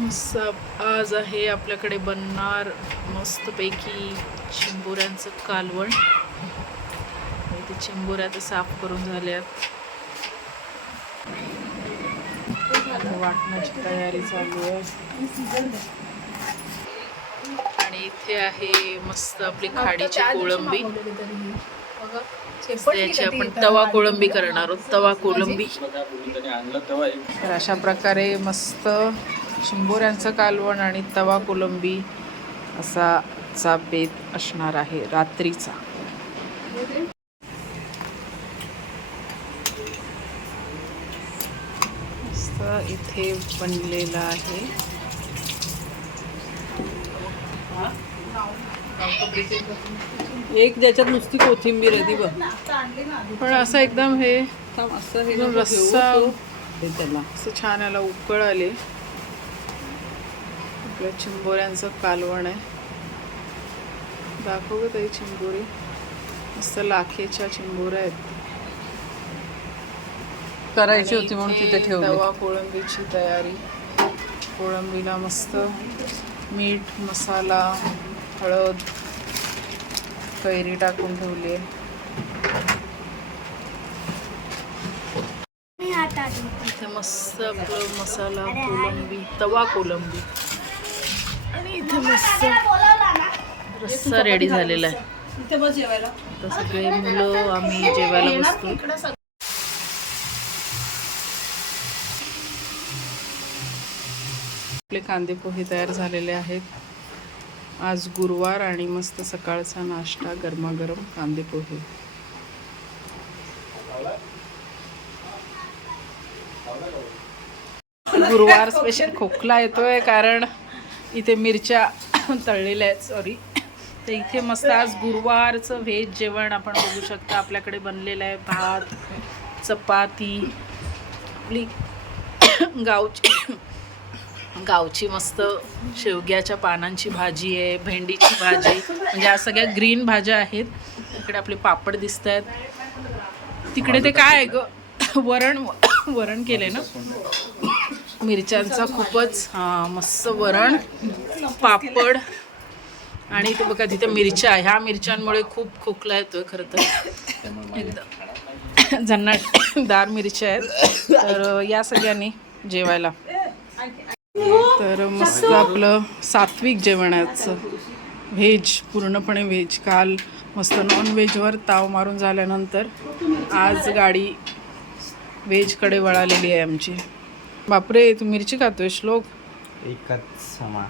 मस्त आज आहे आपल्याकडे बनणार मस्तपैकी चिंबोऱ्यांचं कालवण. इथे चिंबोऱ्या तर साफ करून झाल्यात. वाटण्याची तयारी चालू आहे. आणि इथे आहे मस्त आपली खाडीची कोळंबी. त्याची आपण तवा कोळंबी करणार आहोत तवा कोळंबी. तर अशा प्रकारे मस्त चिंबोऱ्यांचं कालवण आणि तवा कोलंबी असा चा बेत असणार आहे रात्रीचा. इथे बनलेला आहे. एक ज्याच्यात नुसती कोथिंबीर आहे ती बघ. पण असं एकदम हे असं हे रस्सा त्याला. असं छान याला उकळ आले आपल्या चिंबोऱ्यांचं कालवण आहे. दाखव ग ताई चिंबोरी? मस्त लाखेच्या चिंबोऱ्या आहेत. करायची होती म्हणून तिथे ठेवली तवा कोळंबीची तयारी. कोळंबीला मस्त मीठ मसाला हळद कैरी टाकून ठेवली आहे. इथे मस्त आपलं मसाला कोलंबी तवा कोलंबी इथे मस्त. रस्सा रेडी झालेला आहे. इथे बस जेवायला. आता सगळे मुलं आम्ही जेवायला बसतो. आपले कांदे पोहे तयार झालेले आहेत. आज गुरुवार आणि मस्त सकाळचा नाश्ता गरमागरम कांदे पोहे. गुरुवार स्पेशल खोकला येतोय कारण इथे मिरच्या तळलेल्या आहेत सॉरी तर इथे मस्त आज गुरुवारचं व्हेज जेवण आपण बघू शकता. आपल्याकडे बनलेलं आहे भात चपाती आपली गावची गावची मस्त शेवग्याच्या पानांची भाजी आहे भेंडीची भाजी. म्हणजे या सगळ्या ग्रीन भाज्या आहेत. इकडे आपले पापड दिसत आहेत तिकडे ते काय आहे ग? वरण वरण केले ना? मिरच्यांचा खूपच मस्त वरण पापड. आणि इथे बघा तिथे मिरच्या आहे ह्या मिरच्यांमुळे खूप खोकला येतोय खरं तर. एकदम. जन्नाटदार मिरच्या आहेत तर या सगळ्यांनी जेवायला. तर मस्त आपलं सात्विक जेवण आहे व्हेज पूर्णपणे व्हेज. काल मस्त नॉन व्हेजवर ताव मारून झाल्यानंतर आज गाडी व्हेजकडे वळालेली आहे आमची. बापरे तू मिरची खातोय श्लोक. एकच समा